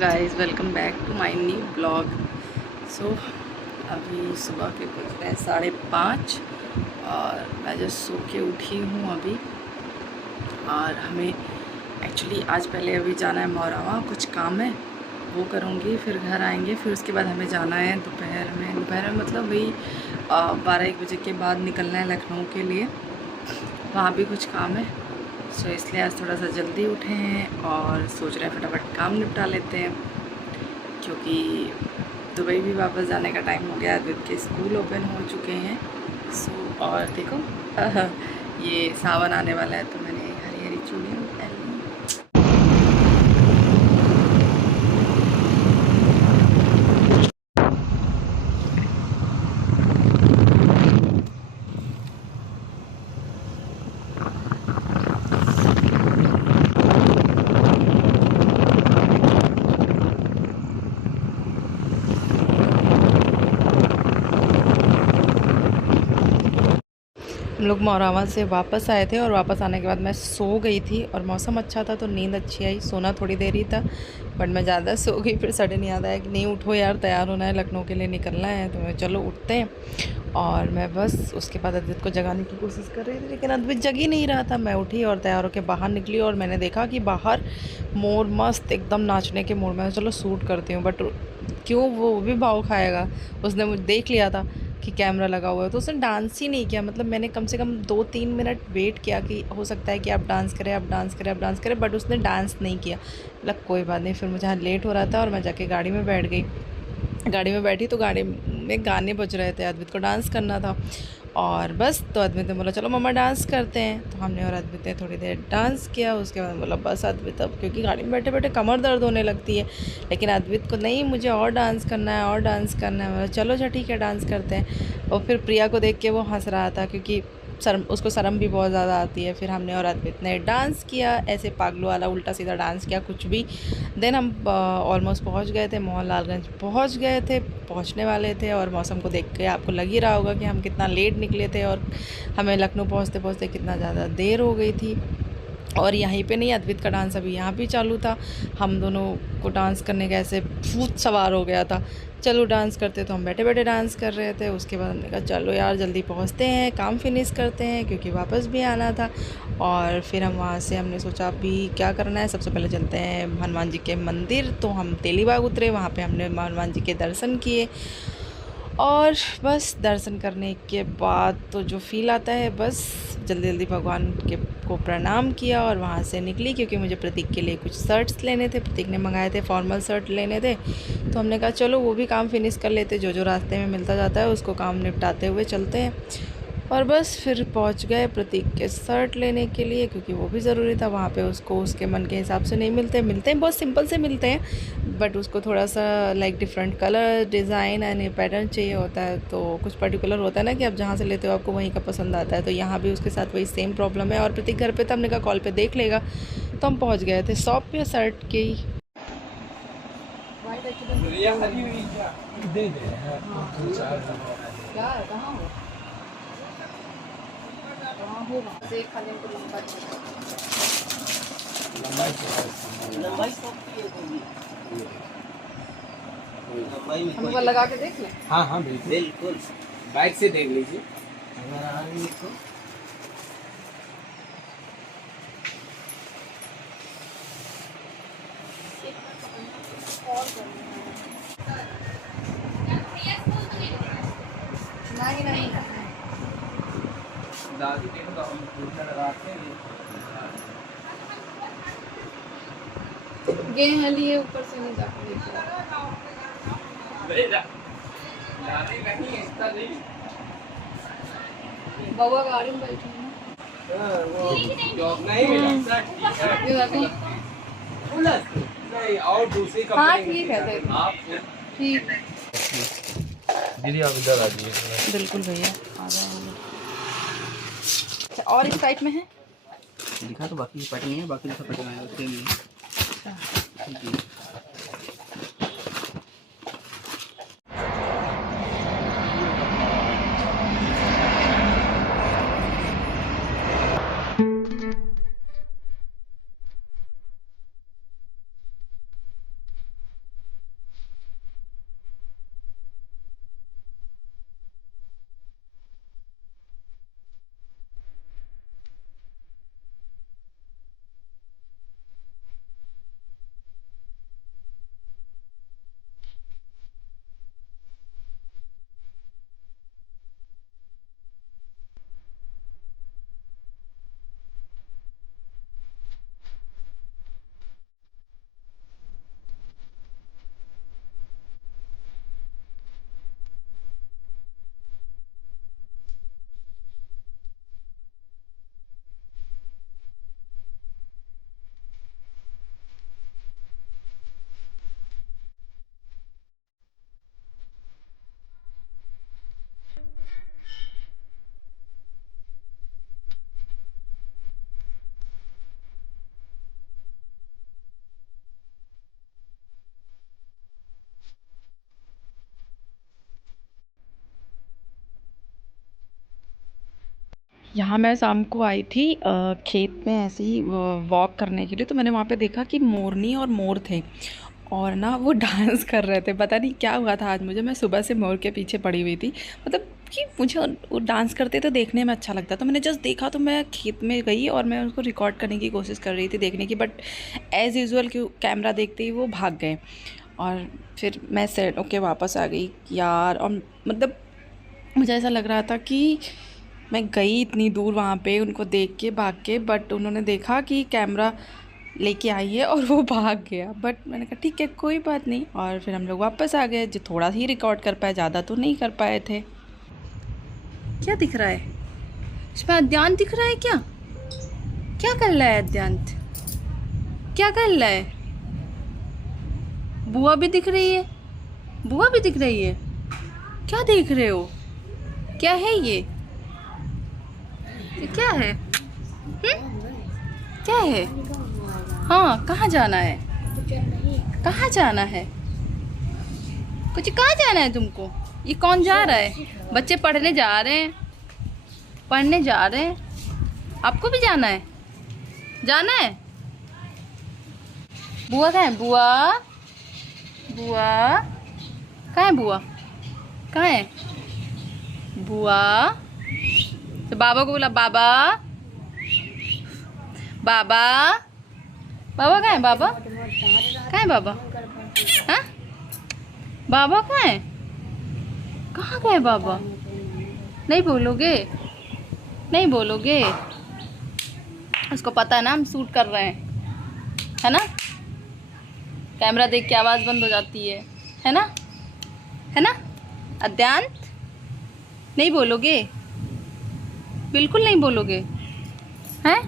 Guys welcome back to my new blog. सो अभी सुबह के बज रहे हैं 5:30 और मैं जस्ट सो के उठी हूँ अभी। और हमें एक्चुअली आज पहले अभी जाना है मौरावा, कुछ काम है वो करूँगी, फिर घर आएंगे, फिर उसके बाद हमें जाना है दोपहर में मतलब वही 12-1 बजे के बाद निकलना है लखनऊ के लिए, वहाँ भी कुछ काम है। सो इसलिए आज थोड़ा सा जल्दी उठे हैं और सोच रहे हैं फटाफट काम निपटा लेते हैं, क्योंकि दुबई भी वापस जाने का टाइम हो गया। अद्वित के स्कूल ओपन हो चुके हैं। सो और देखो ये सावन आने वाला है तो मैंने हरी हरी चूड़ियाँ पहन ली। हम लोग मौरावा से वापस आए थे और वापस आने के बाद मैं सो गई थी और मौसम अच्छा था तो नींद अच्छी आई। सोना थोड़ी देर ही था बट मैं ज़्यादा सो गई। फिर सडन याद आया कि नहीं उठो यार, तैयार होना है, लखनऊ के लिए निकलना है। तो मैं चलो उठते हैं। और मैं बस उसके बाद अद्वित को जगाने की कोशिश कर रही थी लेकिन अद्वित जग ही नहीं रहा था। मैं उठी और तैयार होकर बाहर निकली और मैंने देखा कि बाहर मोर मस्त एकदम नाचने के मूड में। चलो शूट करती हूँ, बट क्यों वो भी भाव खाएगा। उसने मुझे देख लिया था कि कैमरा लगा हुआ है तो उसने डांस ही नहीं किया। मतलब मैंने कम से कम 2-3 मिनट वेट किया कि हो सकता है कि आप डांस करें, आप डांस करें, आप डांस करें, बट उसने डांस नहीं किया। मतलब कोई बात नहीं। फिर मुझे यहाँ लेट हो रहा था और मैं जाके गाड़ी में बैठ गई। गाड़ी में बैठी तो गाड़ी में गाने बज रहे थे, अद्वित को डांस करना था। और बस तो अद्वित ने बोला चलो मम्मा डांस करते हैं। तो हमने और अद्वित ने थोड़ी देर डांस किया। उसके बाद बोला बस अद्वित अब, क्योंकि गाड़ी में बैठे बैठे कमर दर्द होने लगती है। लेकिन अद्वित को नहीं, मुझे और डांस करना है और डांस करना है। बोला चलो अच्छा ठीक है डांस करते हैं। और फिर प्रिया को देख के वो हंस रहा था क्योंकि शर्म, उसको शर्म भी बहुत ज़्यादा आती है। फिर हमने और अद्वित ने डांस किया, ऐसे पागलू वाला उल्टा सीधा डांस किया, कुछ भी। देन हम ऑलमोस्ट पहुंच गए थे, मोहनलालगंज पहुंच गए थे, पहुंचने वाले थे। और मौसम को देख के आपको लग ही रहा होगा कि हम कितना लेट निकले थे और हमें लखनऊ पहुंचते पहुंचते कितना ज़्यादा देर हो गई थी। और यहीं पे नहीं, अद्वित का डांस अभी यहाँ भी चालू था। हम दोनों को डांस करने का ऐसे भूत सवार हो गया था। चलो डांस करते, तो हम बैठे बैठे डांस कर रहे थे। उसके बाद हमने कहा चलो यार जल्दी पहुँचते हैं, काम फिनिश करते हैं, क्योंकि वापस भी आना था। और फिर हम वहाँ से हमने सोचा अभी क्या करना है, सबसे पहले चलते हैं हनुमान जी के मंदिर। तो हम तेलीबाग उतरे, वहाँ पे हमने हनुमान जी के दर्शन किए। और बस दर्शन करने के बाद तो जो फ़ील आता है, बस जल्दी जल्दी भगवान के को प्रणाम किया और वहाँ से निकली, क्योंकि मुझे प्रतीक के लिए कुछ शर्ट्स लेने थे। प्रतीक ने मंगाए थे, फॉर्मल शर्ट लेने थे। तो हमने कहा चलो वो भी काम फिनिश कर लेते, जो जो रास्ते में मिलता जाता है उसको काम निपटाते हुए चलते हैं। और बस फिर पहुंच गए प्रतीक के शर्ट लेने के लिए, क्योंकि वो भी ज़रूरी था। वहाँ पे उसको उसके मन के हिसाब से नहीं मिलते हैं, बहुत सिंपल से मिलते हैं, बट उसको थोड़ा सा like different colour, design and pattern चाहिए होता है। तो कुछ पर्टिकुलर होता है ना कि आप जहाँ से लेते हो आपको वहीं का पसंद आता है। तो यहाँ भी उसके साथ वही सेम प्रॉब्लम है। और प्रतीक घर पे था, हमने कहा कॉल पे देख लेगा। तो हम पहुँच गए थे शॉप पे शर्ट के ही। हम लगा के देख लें। हाँ हाँ बिल्कुल बिल्कुल, बाइक से देख लीजिए। नहीं दादी टेंट का हम पूछना लगाते हैं। गए हैं लिए ऊपर से नहीं जाकर बाबा गाड़ी में बैठे हैं नहीं, और दूसरी ना। हाँ कंपनी ठीक है, आप ठीक है दीदी आप इधर आ जाइए। बिल्कुल भैया आ रहे हैं। अच्छा और इस टाइप में है दिखा तो बाकी पैटर्न नहीं है, बाकी सब पैटर्न है सेम ही। यहाँ मैं शाम को आई थी खेत में ऐसे ही वॉक करने के लिए, तो मैंने वहाँ पे देखा कि मोरनी और मोर थे और ना वो डांस कर रहे थे। पता नहीं क्या हुआ था आज मुझे, मैं सुबह से मोर के पीछे पड़ी हुई थी, मतलब कि मुझे वो डांस करते तो देखने में अच्छा लगता। तो मैंने जस्ट देखा तो मैं खेत में गई और मैं उनको रिकॉर्ड करने की कोशिश कर रही थी, देखने की, बट एज़ यूजुअल क्यों कैमरा देखते ही वो भाग गए। और फिर मैं सेट ओके वापस आ गई यार। और मतलब मुझे ऐसा लग रहा था कि मैं गई इतनी दूर वहाँ पे उनको देख के भाग के, बट उन्होंने देखा कि कैमरा लेके आई है और वो भाग गया। बट मैंने कहा ठीक है कोई बात नहीं, और फिर हम लोग वापस आ गए। जो थोड़ा ही रिकॉर्ड कर पाए, ज़्यादा तो नहीं कर पाए थे। क्या दिख रहा है इसमें? अद्यांत दिख रहा है क्या? क्या कर रहा है अद्यांत? क्या कर रहा है? बुआ भी दिख रही है, बुआ भी दिख रही है। क्या देख रहे हो? क्या है ये क्या है? क्या है? हाँ, कहाँ जाना है? कहाँ जाना है? कुछ कहाँ जाना है तुमको? ये कौन जा रहा है? बच्चे पढ़ने जा रहे हैं, पढ़ने जा रहे हैं। आपको भी जाना है? जाना है? बुआ कहाँ है? बुआ, बुआ कहाँ है? बुआ कहाँ है? बुआ, तो बाबा को बोला बाबा, बाबा, बाबा कहाँ है? बाबा कहाँ है? बाबा, हाँ, बाबा कहाँ है? कहाँ गए बाबा? नहीं बोलोगे? नहीं बोलोगे? उसको पता है ना हम शूट कर रहे हैं, है ना? कैमरा देख के आवाज़ बंद हो जाती है ना? है ना अद्यांत? नहीं बोलोगे? बिल्कुल नहीं बोलोगे हैं?